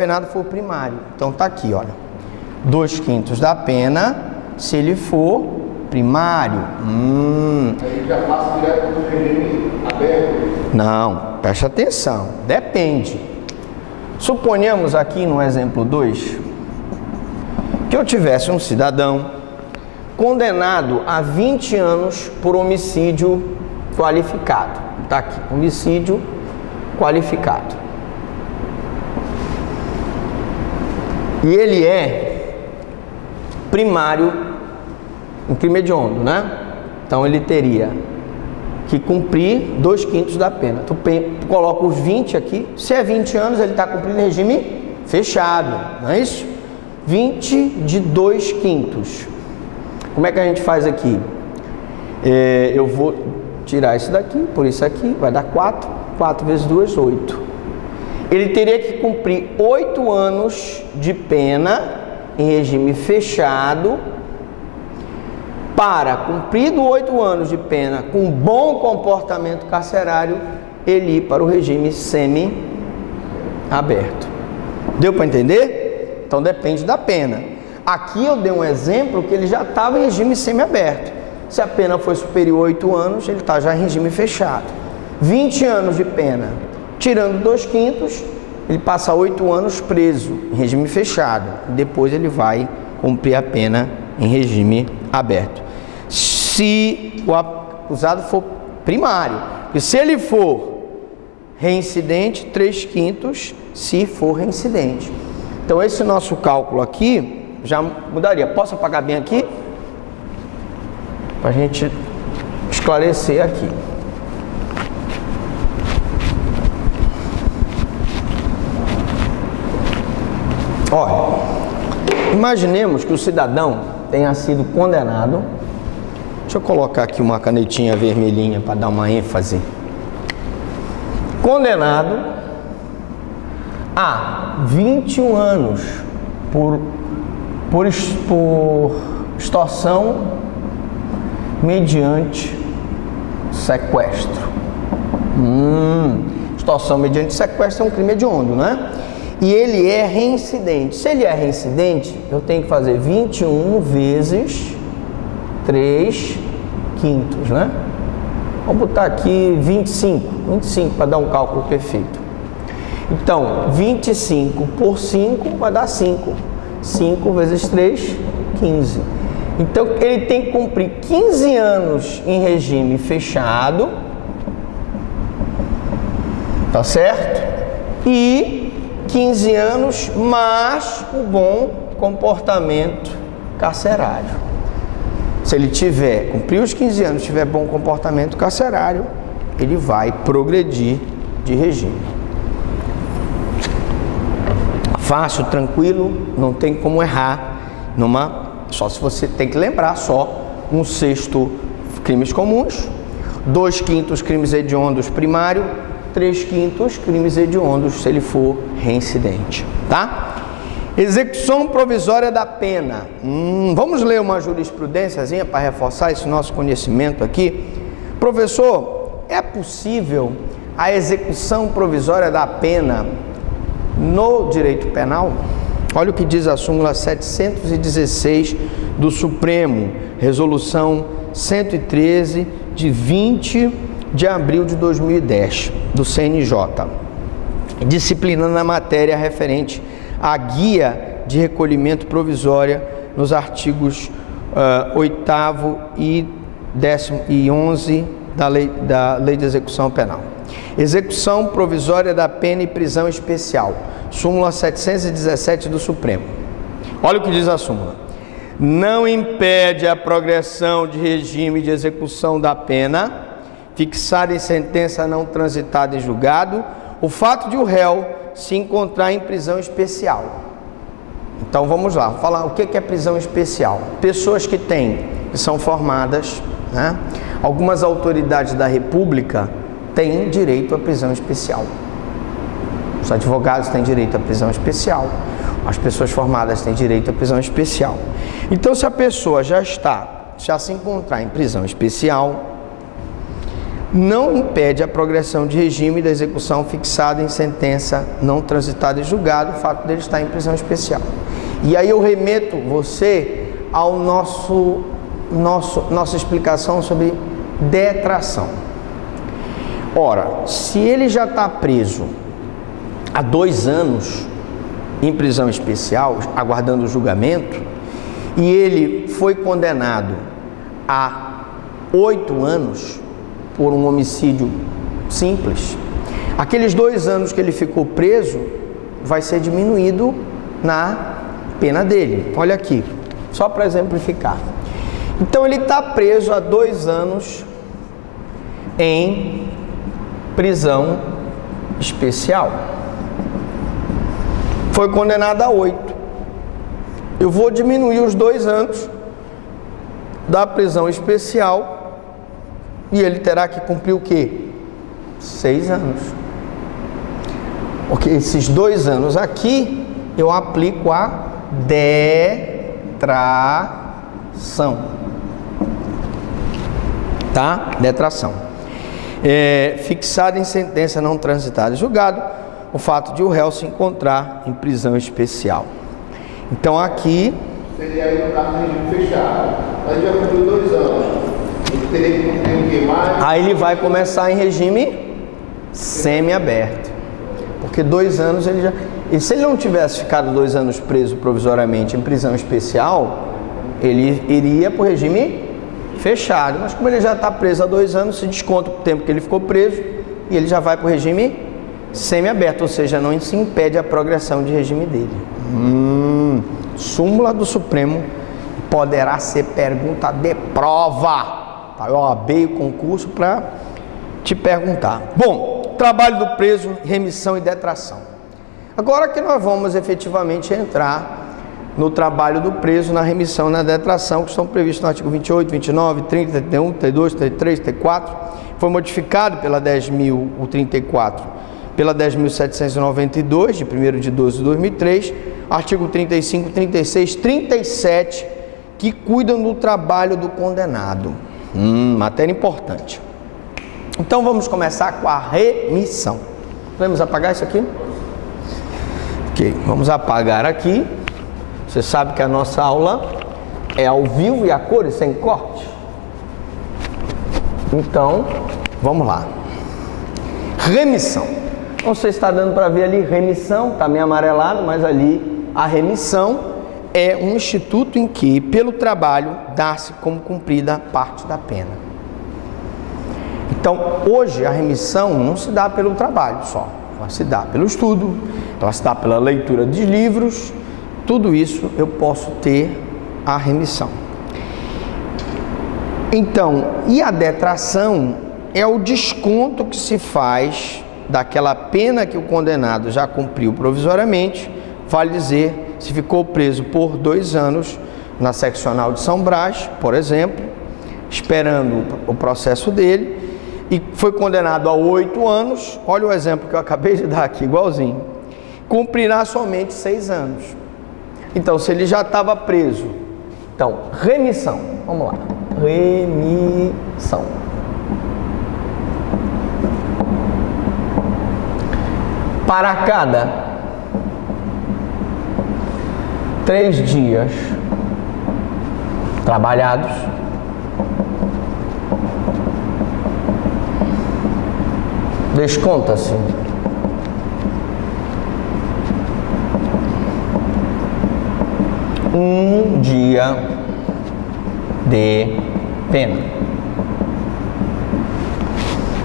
apenado for primário. Então tá aqui, olha. 2/5 da pena se ele for primário. Aí já passa direto para o regime aberto? Não, preste atenção, depende. Suponhamos aqui no exemplo 2 que eu tivesse um cidadão condenado a 20 anos por homicídio qualificado. Tá aqui, homicídio qualificado. E ele é primário em crime hediondo, né? Então ele teria que cumprir 2/5 da pena. Tu coloca os 20 aqui. Se é 20 anos, ele está cumprindo regime fechado, não é isso? 20 de 2/5. Como é que a gente faz aqui? Eu vou tirar isso daqui, por isso aqui, vai dar 4. 4 vezes 2, 8. Ele teria que cumprir 8 anos de pena em regime fechado para, cumprido 8 anos de pena com bom comportamento carcerário, ele ir para o regime semi-aberto. Deu para entender? Então depende da pena. Aqui eu dei um exemplo que ele já estava em regime semi-aberto. Se a pena foi superior a 8 anos, ele está já em regime fechado. 20 anos de pena, tirando 2/5, ele passa 8 anos preso em regime fechado. Depois ele vai cumprir a pena em regime aberto. Se o acusado for primário, e se ele for reincidente, 3/5 se for reincidente. Então esse nosso cálculo aqui já mudaria. Posso apagar bem aqui? Para a gente esclarecer aqui. Olha, imaginemos que o cidadão tenha sido condenado. Deixa eu colocar aqui uma canetinha vermelhinha para dar uma ênfase. Condenado a 21 anos por extorsão mediante sequestro. Extorsão mediante sequestro é um crime hediondo, né? E ele é reincidente. Se ele é reincidente, eu tenho que fazer 21 vezes 3/5, né? Vamos botar aqui 25 para dar um cálculo perfeito. Então, 25 por 5 vai dar 5. 5 vezes 3, 15. Então, ele tem que cumprir 15 anos em regime fechado, tá certo? E 15 anos mais o bom comportamento carcerário. Se ele cumprir os 15 anos, tiver bom comportamento carcerário, ele vai progredir de regime. Fácil, tranquilo, não tem como errar só se você tem que lembrar só 1/6 crimes comuns, 2/5 crimes hediondos primário, 3/5 crimes hediondos se ele for reincidente, tá? Execução provisória da pena. Vamos ler uma jurisprudênciazinha para reforçar esse nosso conhecimento aqui. Professor, é possível a execução provisória da pena no direito penal? Olha o que diz a súmula 716 do Supremo, resolução 113 de 20 de abril de 2010, do CNJ, disciplinando a matéria referente à guia de recolhimento provisória nos artigos 8º e 10º e 11 da Lei de Execução Penal. Execução provisória da pena e prisão especial, súmula 717 do Supremo. Olha o que diz a súmula. Não impede a progressão de regime de execução da pena, fixada em sentença não transitada em julgado, o fato de o réu se encontrar em prisão especial. Então vamos lá, vamos falar o que é prisão especial. Pessoas que são formadas, né? Algumas autoridades da República têm direito à prisão especial. Os advogados têm direito à prisão especial. As pessoas formadas têm direito à prisão especial. Então, se a pessoa já se encontrar em prisão especial, não impede a progressão de regime da execução fixada em sentença não transitada em julgado, o fato dele estar em prisão especial. E aí eu remeto você ao nossa explicação sobre detração. Ora, se ele já está preso há 2 anos em prisão especial, aguardando o julgamento, e ele foi condenado a 8 anos por um homicídio simples, aqueles 2 anos que ele ficou preso vai ser diminuído na pena dele. Olha aqui, só para exemplificar. Então ele está preso há 2 anos em prisão especial. Foi condenado a 8. Eu vou diminuir os 2 anos da prisão especial e ele terá que cumprir o quê? 6 anos. Porque esses 2 anos aqui eu aplico a detração. Tá? Detração. Fixado em sentença não transitada em julgado, o fato de o réu se encontrar em prisão especial. Então aqui... Seria aí no caso de regime fechado. Aí já cumpriu 2 anos. Ele teria que cumprir o que mais? Aí ele vai começar em regime semi-aberto. Porque 2 anos ele já... E se ele não tivesse ficado 2 anos preso provisoriamente em prisão especial, ele iria para o regime fechado. Mas como ele já está preso há 2 anos, se desconta o tempo que ele ficou preso e ele já vai para o regime semi-aberto, ou seja, não se impede a progressão de regime dele. Súmula do Supremo poderá ser pergunta de prova. Tá? Eu abei o concurso para te perguntar. Bom, trabalho do preso, remissão e detração. Agora que nós vamos efetivamente entrar no trabalho do preso, na remissão e na detração, que estão previstos no artigo 28, 29, 30, 31, 32, 33, 34, foi modificado pela 10.034, pela 10.792, de 1º de 12 de 2003, artigo 35, 36, 37, que cuidam do trabalho do condenado. Matéria importante. Então vamos começar com a remissão. Podemos apagar isso aqui? Ok, vamos apagar aqui. Você sabe que a nossa aula é ao vivo e a cores, sem corte. Então, vamos lá. Remissão. Não sei se está dando para ver ali, remissão, está meio amarelado, mas ali a remissão é um instituto em que, pelo trabalho, dá-se como cumprida parte da pena. Então, hoje a remissão não se dá pelo trabalho só, ela se dá pelo estudo, ela se dá pela leitura de livros, tudo isso eu posso ter a remissão. Então, e a detração é o desconto que se faz daquela pena que o condenado já cumpriu provisoriamente, vale dizer, se ficou preso por 2 anos na seccional de São Brás, por exemplo, esperando o processo dele, e foi condenado a 8 anos, olha o exemplo que eu acabei de dar aqui, igualzinho, cumprirá somente 6 anos. Então, se ele já estava preso, então, remissão, vamos lá, remissão. Para cada 3 dias trabalhados, desconta-se um dia de pena.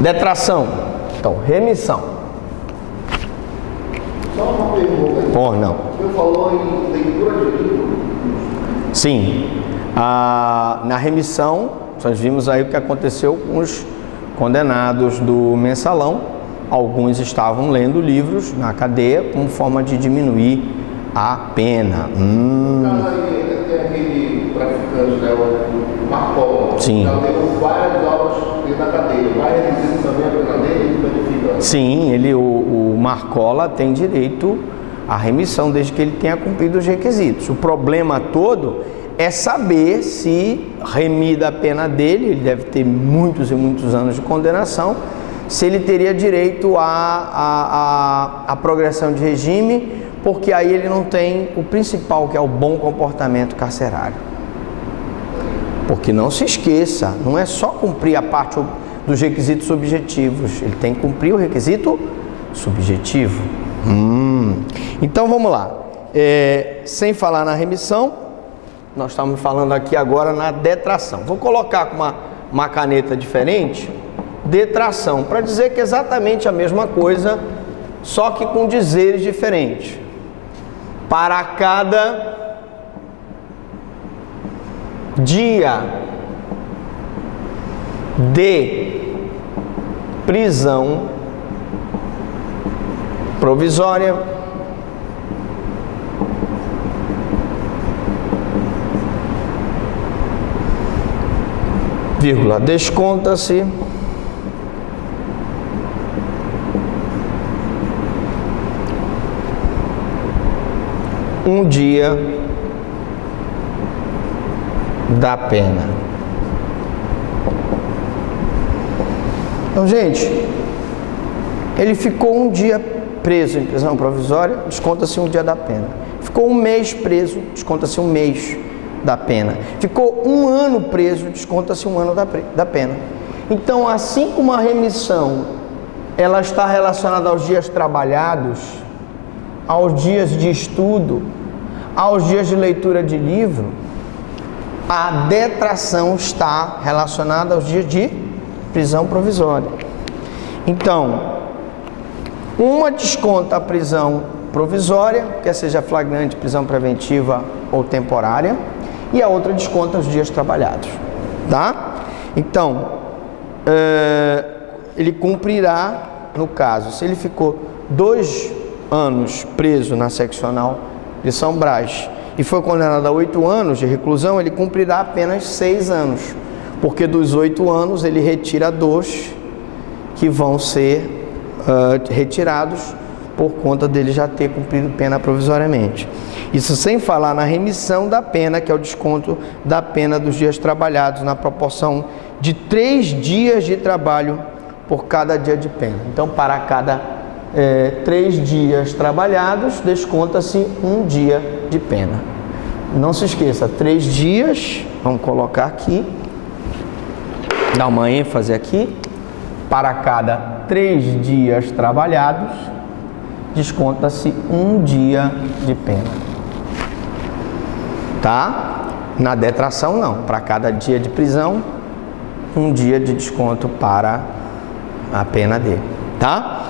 Detração, então, remissão. Só uma pergunta aí. Ou não. Você falou em leitura de livro? Sim. Na remissão, nós vimos aí o que aconteceu com os condenados do mensalão. Alguns estavam lendo livros na cadeia como forma de diminuir a pena. Aí tem aquele traficante, né, o Marcola. Sim. Já leu várias aulas dentro da cadeia. Vai reduzindo também a pena dele e verifica. Sim, o Marcola tem direito à remissão desde que ele tenha cumprido os requisitos. O problema todo é saber se, remida a pena dele, ele deve ter muitos e muitos anos de condenação, se ele teria direito à progressão de regime, porque aí ele não tem o principal, que é o bom comportamento carcerário. Porque não se esqueça, não é só cumprir a parte dos requisitos objetivos, ele tem que cumprir o requisito subjetivo. Então vamos lá, sem falar na remissão, nós estamos falando aqui agora na detração. Vou colocar com uma caneta diferente, detração, para dizer que é exatamente a mesma coisa, só que com dizeres diferentes. Para cada dia de prisão provisória, vírgula, desconta-se um dia da pena. Então, gente, ele ficou um dia preso em prisão provisória, desconta-se um dia da pena. Ficou um mês preso, desconta-se um mês da pena. Ficou um ano preso, desconta-se um ano da pena. Então, assim como a remissão, ela está relacionada aos dias trabalhados, aos dias de estudo, aos dias de leitura de livro, a detração está relacionada aos dias de prisão provisória. Então, uma desconta a prisão provisória, quer seja flagrante, prisão preventiva ou temporária, e a outra desconta os dias trabalhados, tá? Então, ele cumprirá, no caso, se ele ficou 2 anos preso na seccional de São Brás e foi condenado a 8 anos de reclusão, ele cumprirá apenas 6 anos, porque dos 8 anos ele retira 2 que vão ser retirados por conta dele já ter cumprido pena provisoriamente. Isso sem falar na remissão da pena, que é o desconto da pena dos dias trabalhados, na proporção de 3 dias de trabalho por cada dia de pena. Então, para cada 3 dias trabalhados, desconta-se um dia de pena. Não se esqueça, 3 dias, vamos colocar aqui, dar uma ênfase aqui, para cada 3 dias trabalhados, desconta-se um dia de pena. Tá? Na detração não, para cada dia de prisão, um dia de desconto para a pena dele, tá?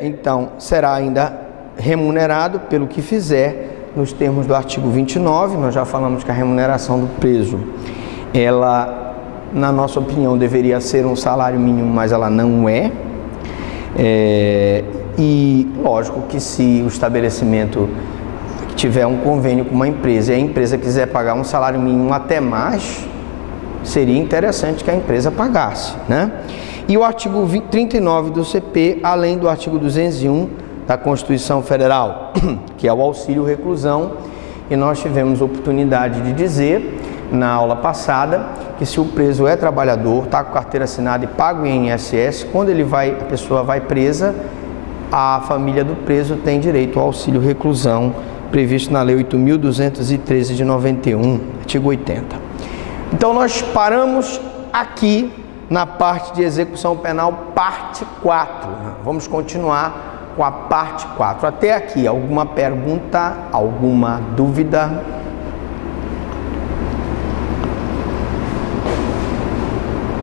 Então, será ainda remunerado pelo que fizer nos termos do artigo 29, nós já falamos que a remuneração do preso, ela, na nossa opinião, deveria ser um salário mínimo, mas ela não é. E lógico que se o estabelecimento tiver um convênio com uma empresa e a empresa quiser pagar um salário mínimo até mais, seria interessante que a empresa pagasse, né? E o artigo 39 do CP, além do artigo 201 da Constituição Federal, que é o auxílio reclusão, e nós tivemos oportunidade de dizer na aula passada que se o preso é trabalhador, está com carteira assinada e paga o INSS, quando a pessoa vai presa, a família do preso tem direito ao auxílio reclusão, previsto na Lei 8.213 de 91, artigo 80. Então nós paramos aqui na parte de execução penal, parte 4. Vamos continuar com a parte 4. Até aqui, alguma pergunta, alguma dúvida?